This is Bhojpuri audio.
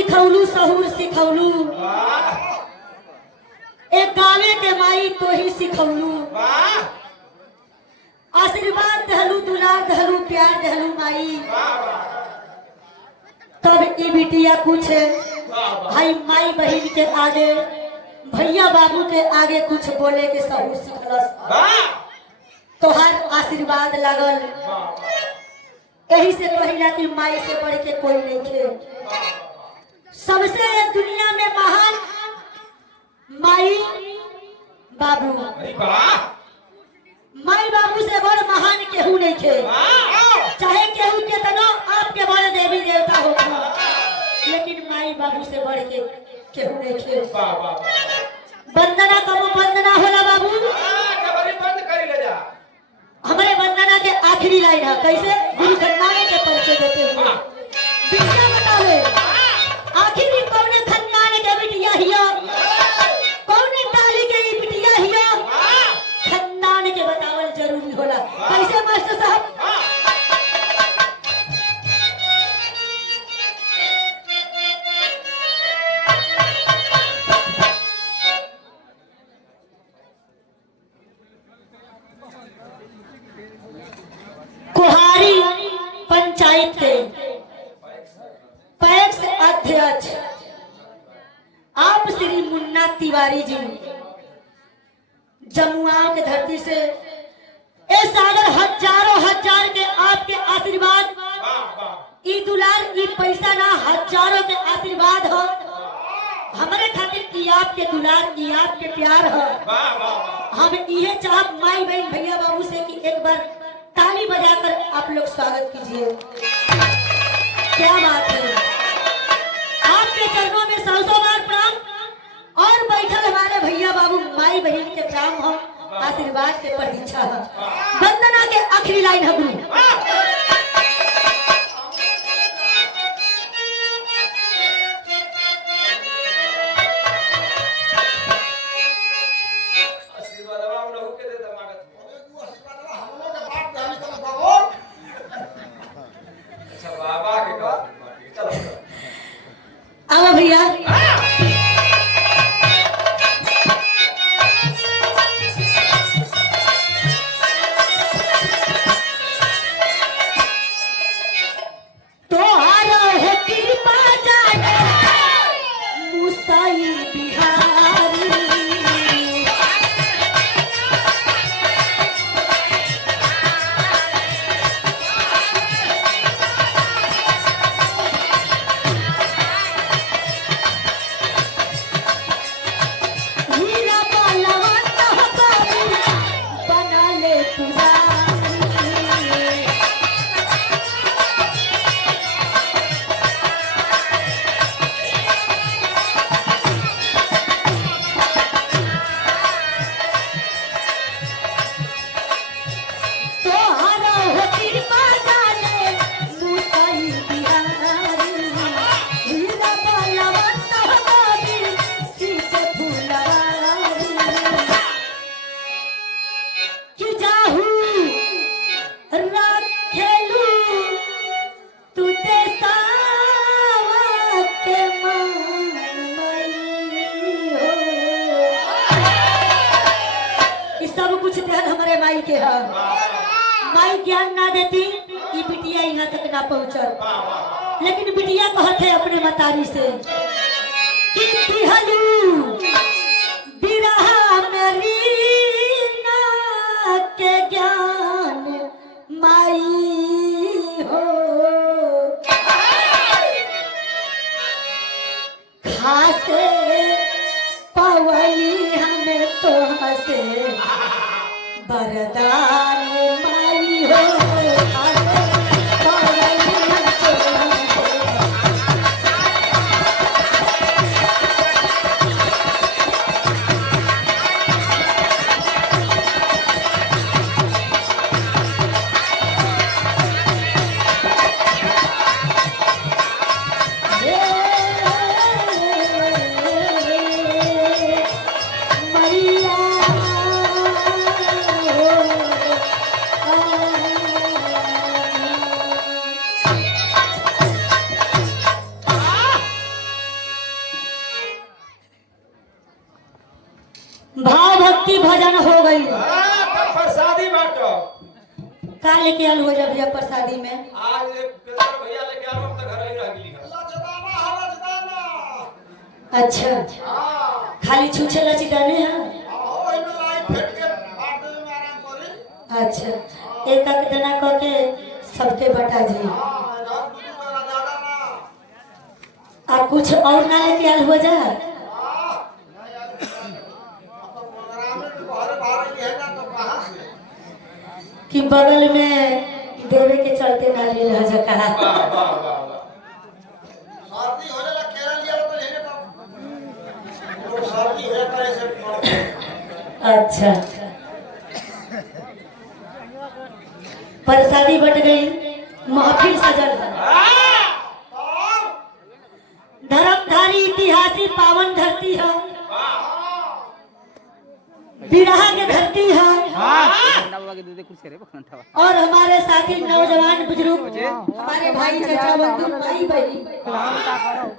सिखौलू सहूर सिखौलू एक गावे के माई तो ही सिखौलू आशीर्वाद दहलू दुलार दहलू प्यार दहलू माई तब ई बिटिया कुछ भाई माई बहन के आगे भैया बाबू के आगे कुछ बोले के सहूर सिखलस तोहार आशीर्वाद लगल यही से कहिला कि माई से बढ़ के कोई नहीं थे। सबसे दुनिया में महान माई बाबू माई बाबू से बड़ महान केहू नहीं थे। चाहे केहू के तना आपके बड़े देवी देवता हो लेकिन माई बाबू से बढ़ के केहू नहीं थे। वंदना कब वंदना होला बाबू हमारे वंदना के आखिरी लाइन है कैसे गुरु खन्नाने के परिचय देते हुए बिटिया बतावे आखिरी कौन खन्नाने के बिटिया हिया कौन ताली के बिटिया हिया खन्नाने के बतावल जरूरी होला कैसे मास्टर साहब कुहारी पंचायत के पैक्स अध्यक्ष आप श्री मुन्ना तिवारी जी जमुआ के धरती से ए सागर हजारों हजार के आपके आशीर्वाद ई दुलार ई पैसा ना हजारों के आशीर्वाद हो हमारे खातिर की आपके दुलार की आपके प्यार हो हम ये चाह माई बहन भैया बाबू से कि एक बार ताली बजाकर आप लोग स्वागत कीजिए। क्या बात है आपके चरणों में सौ बार प्रणाम और बैठल हमारे भैया बाबू माई बहन के प्रणाम हो आशीर्वाद के प्रतीक्षा है। वंदना के आखिरी लाइन है गुरु आओ भैया माई के है माई ज्ञान ना देती ये बिटिया यहाँ तक ना पहुँचल लेकिन बिटिया कहते है अपने मतारी से कि दिहलू बिरहा मेरी ना के ज्ञान माई हो खासे पवली हमें तो हंसे वरदान माई हो भजन हो गई। प्रसादी बाटो का लेके आल हो जा भैया प्रसादी में? आज भैया लेके आओ, हम तो घर ही रह गई। अच्छा, खाली छूछे लचीदाने हैं। अच्छा, एक एक जना कह के सबके बटा जी। आप कुछ और ना लेके आल हो जा? कि बगल में देवे के चलते ना ले ला जा कहा। अच्छा, प्रसादी बट गई, महफिल सजल है। धर्मधारी इतिहासी पावन धरती है, बिरहा के धरती है। और हमारे साथी नौजवान बुजुर्ग, हमारे भाई चाचा बंधु भाई बहन